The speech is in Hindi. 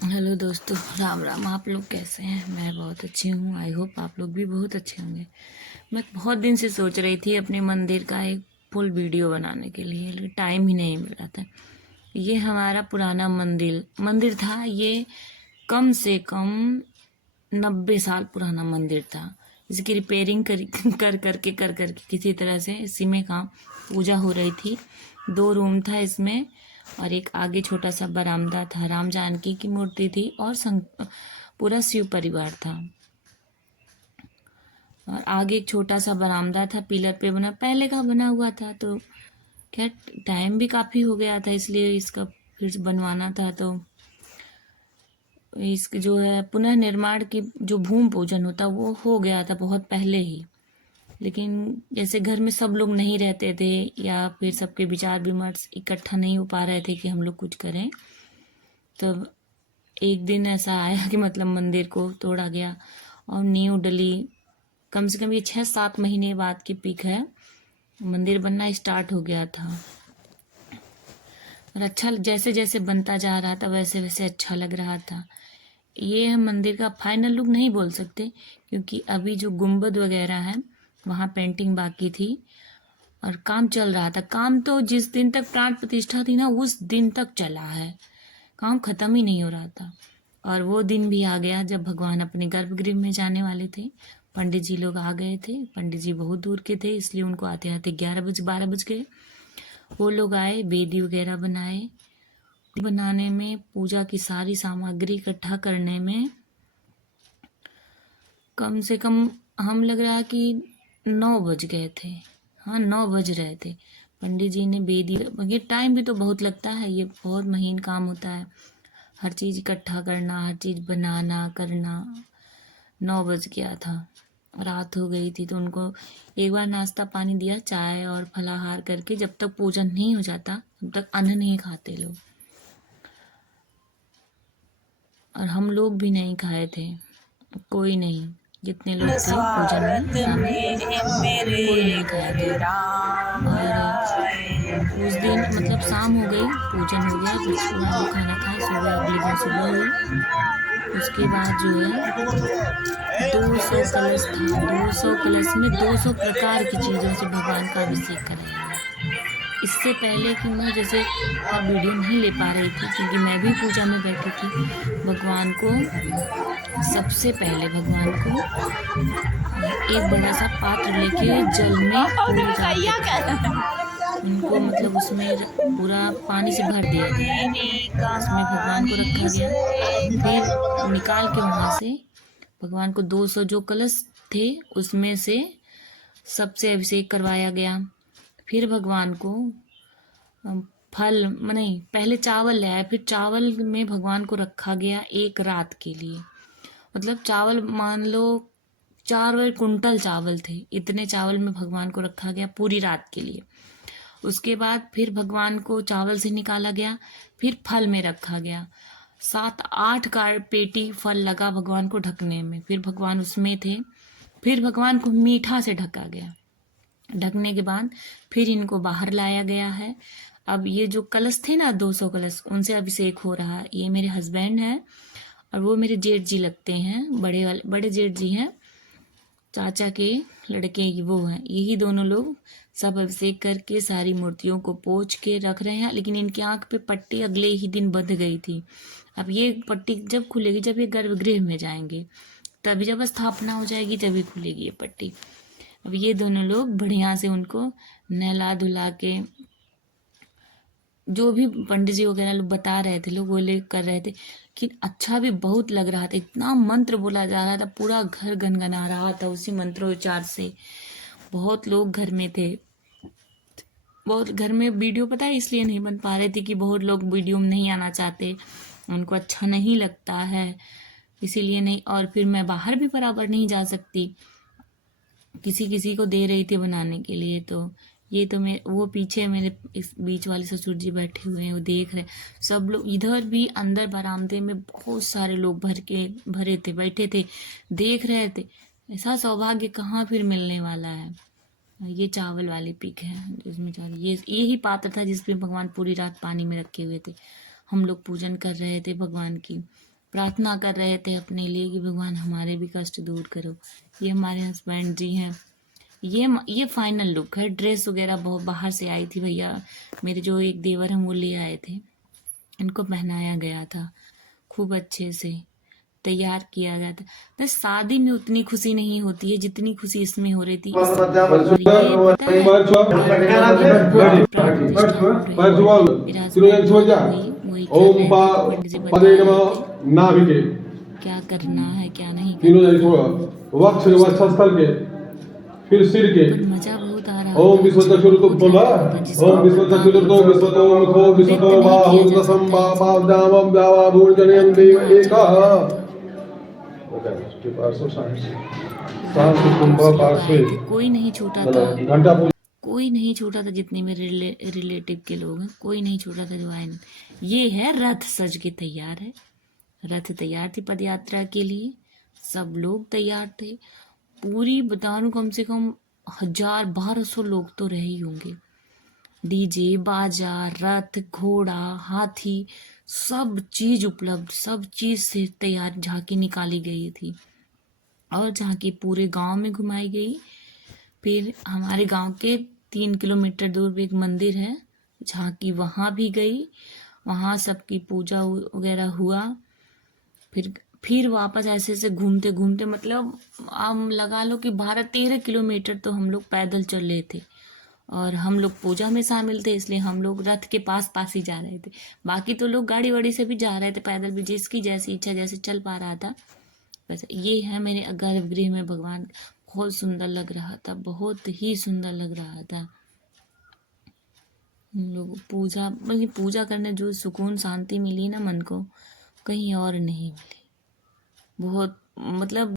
हेलो दोस्तों, राम राम। आप लोग कैसे हैं? मैं बहुत अच्छी हूँ। आई होप आप लोग भी बहुत अच्छे होंगे। मैं बहुत दिन से सोच रही थी अपने मंदिर का एक फुल वीडियो बनाने के लिए, लेकिन टाइम ही नहीं मिल रहा था। ये हमारा पुराना मंदिर था। ये कम से कम 90 साल पुराना मंदिर था। इसकी रिपेयरिंग कर करके किसी तरह से इसी में काम पूजा हो रही थी। 2 रूम था इसमें और एक आगे छोटा सा बरामदा था। राम जानकी की मूर्ति थी और पूरा शिव परिवार था। और आगे एक छोटा सा बरामदा था, पिलर पे बना, पहले का बना हुआ था। तो क्या, टाइम भी काफ़ी हो गया था, इसलिए इसका फिर से बनवाना था। तो इसके जो है पुनः निर्माण की जो भूमि पूजन होता वो हो गया था बहुत पहले ही। लेकिन जैसे घर में सब लोग नहीं रहते थे या फिर सबके विचार विमर्श इकट्ठा नहीं हो पा रहे थे कि हम लोग कुछ करें, तब एक दिन ऐसा आया कि मतलब मंदिर को तोड़ा गया और नींव डली। कम से कम ये 6-7 महीने बाद की पिक है। मंदिर बनना स्टार्ट हो गया था और अच्छा, जैसे जैसे बनता जा रहा था वैसे वैसे अच्छा लग रहा था। ये हम मंदिर का फाइनल लुक नहीं बोल सकते, क्योंकि अभी जो गुंबद वगैरह है वहाँ पेंटिंग बाकी थी और काम चल रहा था। काम तो जिस दिन तक प्राण प्रतिष्ठा थी ना, उस दिन तक चला है। काम खत्म ही नहीं हो रहा था। और वो दिन भी आ गया जब भगवान अपने गर्भगृह में जाने वाले थे। पंडित जी लोग आ गए थे। पंडित जी बहुत दूर के थे, इसलिए उनको आते आते 11 बज 12 बज गए। वो लोग आए, बेदी वगैरह बनाए। बनाने में, पूजा की सारी सामग्री इकट्ठा करने में कम से कम हम लग रहा कि 9 बज गए थे। हाँ, 9 बज रहे थे। पंडित जी ने बेदी, ये टाइम भी तो बहुत लगता है, ये बहुत महीन काम होता है। हर चीज़ इकट्ठा करना, हर चीज़ बनाना करना। 9 बज गया था, रात हो गई थी। तो उनको एक बार नाश्ता पानी दिया, चाय और फलाहार करके। जब तक पूजन नहीं हो जाता तब तक अन्न नहीं खाते लोग, और हम लोग भी नहीं खाए थे। कोई नहीं, जितने लोग थे पूजन में शामिल, कोई नहीं खाया था। और उस दिन मतलब शाम हो गई, पूजन हो गया, फिर सुबह को खाना खाए। सुबह अगले दिन सुबह हुई। उसके बाद जो है 200 कलश था। 200 कलश में 200 प्रकार की चीज़ों से भगवान का अभिषेक कराया गया। इससे पहले कि मैं जैसे अब वीडियो नहीं ले पा रही थी, क्योंकि मैं भी पूजा में बैठी थी। भगवान को सबसे पहले भगवान को एक बड़ा सा पात्र लेके जल में पूरी रात उनको मतलब उसमें पूरा पानी से भर दिया गया। उसमें भगवान को रखा गया। फिर निकाल के वहाँ से भगवान को 200 जो कलश थे उसमें से सबसे अभिषेक करवाया गया। फिर भगवान को फल नहीं, पहले चावल ले आए, फिर चावल में भगवान को रखा गया एक रात के लिए। मतलब चावल मान लो 4 कुंटल चावल थे, इतने चावल में भगवान को रखा गया पूरी रात के लिए। उसके बाद फिर भगवान को चावल से निकाला गया, फिर फल में रखा गया। 7-8 का पेटी फल लगा भगवान को ढकने में, फिर भगवान उसमें थे। फिर भगवान को मीठा से ढका गया। ढकने के बाद फिर इनको बाहर लाया गया है। अब ये जो कलश थे ना, 200 कलश, उनसे अभिषेक हो रहा है। ये मेरे हस्बैंड हैं और वो मेरे जेठ जी लगते हैं, बड़े जेठ जी हैं, चाचा के लड़के वो हैं। यही दोनों लोग सब अभिषेक करके सारी मूर्तियों को पोंछ के रख रहे हैं। लेकिन इनकी आंख पे पट्टी अगले ही दिन बंध गई थी। अब ये पट्टी जब खुलेगी, जब ये गर्भगृह में जाएंगे, तभी जब स्थापना हो जाएगी तभी खुलेगी ये पट्टी। अब ये दोनों लोग बढ़िया से उनको नहला धुला के, जो भी पंडित जी वगैरह लोग बता रहे थे, लोग वो ले कर रहे थे कि अच्छा भी बहुत लग रहा था। इतना मंत्र बोला जा रहा था, पूरा घर गनगना रहा था उसी मंत्रोच्चार से। बहुत लोग घर में थे। बहुत घर में वीडियो पता है इसलिए नहीं बन पा रहे थे कि बहुत लोग वीडियो में नहीं आना चाहते, उनको अच्छा नहीं लगता है, इसीलिए नहीं। और फिर मैं बाहर भी बराबर नहीं जा सकती, किसी किसी को दे रही थी बनाने के लिए। तो ये तो मैं, वो पीछे मेरे इस बीच वाले ससुर जी बैठे हुए हैं, वो देख रहे। सब लोग इधर भी अंदर बरामदे में बहुत सारे लोग भरे थे, बैठे थे, देख रहे थे। ऐसा सौभाग्य कहाँ फिर मिलने वाला है। ये चावल वाली पिक है जिसमें चावल, ये यही पात्र था जिसमें भगवान पूरी रात पानी में रखे हुए थे। हम लोग पूजन कर रहे थे भगवान की। प्रार्थना कर रहे थे अपने लिए कि भगवान हमारे भी कष्ट दूर करो। ये हमारे हस्बैंड जी हैं। ये फाइनल लुक है। ड्रेस वगैरह बहुत बाहर से आई थी, भैया मेरे जो एक देवर हैं वो ले आए थे, इनको पहनाया गया था, खूब अच्छे से तैयार किया गया था। तो शादी में उतनी खुशी नहीं होती है जितनी खुशी इसमें हो रही थी। और ये पता है भगवान की प्राण प्रतिष्ठा हो रही है। मेरा हस्बैंड जो है वही कर रहे थे, पंडित जी बता रहे थे क्या करना है क्या नहीं करना है। फिर सिर के पर मजा बहुत आ रहा ओम था, विश्व अच्छा चतुर्थ बहुत बोला लग रहा था। जिसको ओम विश्व पता चतुर्थ हो विश्वतो मुखो विश्वतो व्यक्त नहीं बाहु किया जा दशम सकता इन सबको। पावदामम द्यावा भूर्जनयम देव इतना अच्छा एकः लग रहा था। शांत बहुत कुंभ दूर से लोग पार्श्वे आए थे, कोई नहीं छूटा था, घंटा पूजा कोई नहीं छूटा था। जितने मेरे रिलेटिव के लोग हैं कोई नहीं छूटा था जो आए नहीं। ये है रथ सज के तैयार है, रथ तैयार थी पद यात्रा के लिए, सब लोग तैयार थे। पूरी बता रहा कम से कम 1000-1200 लोग तो रहे ही होंगे। डीजे बाजा रथ घोड़ा हाथी सब चीज उपलब्ध, सब चीज से तैयार झांकी निकाली गई थी और झांकी पूरे गांव में घुमाई गई। फिर हमारे गांव के 3 किलोमीटर दूर भी एक मंदिर है, झांकी वहां भी गई, वहां सबकी पूजा वगैरह हुआ। फिर वापस ऐसे ऐसे घूमते घूमते, मतलब हम लगा लो कि 12-13 किलोमीटर तो हम लोग पैदल चल रहे थे। और हम लोग पूजा में शामिल थे इसलिए हम लोग रथ के पास पास ही जा रहे थे। बाकी तो लोग गाड़ी वाड़ी से भी जा रहे थे, पैदल भी, जिसकी जैसी इच्छा जैसे चल पा रहा था। बस ये है मेरे गर्भगृह में भगवान। बहुत सुंदर लग रहा था, बहुत ही सुंदर लग रहा था। हम लोग पूजा, मतलब पूजा करने जो सुकून शांति मिली ना मन को, कहीं और नहीं मिली। बहुत मतलब